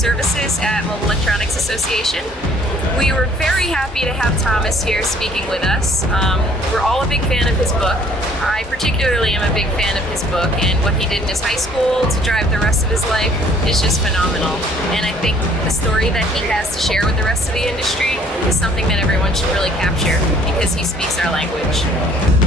Services at Mobile Electronics Association. We were very happy to have Tomas here speaking with us. We're all a big fan of his book. I particularly am a big fan of his book, and what he did in his high school to drive the rest of his life is just phenomenal. And I think the story that he has to share with the rest of the industry is something that everyone should really capture because he speaks our language.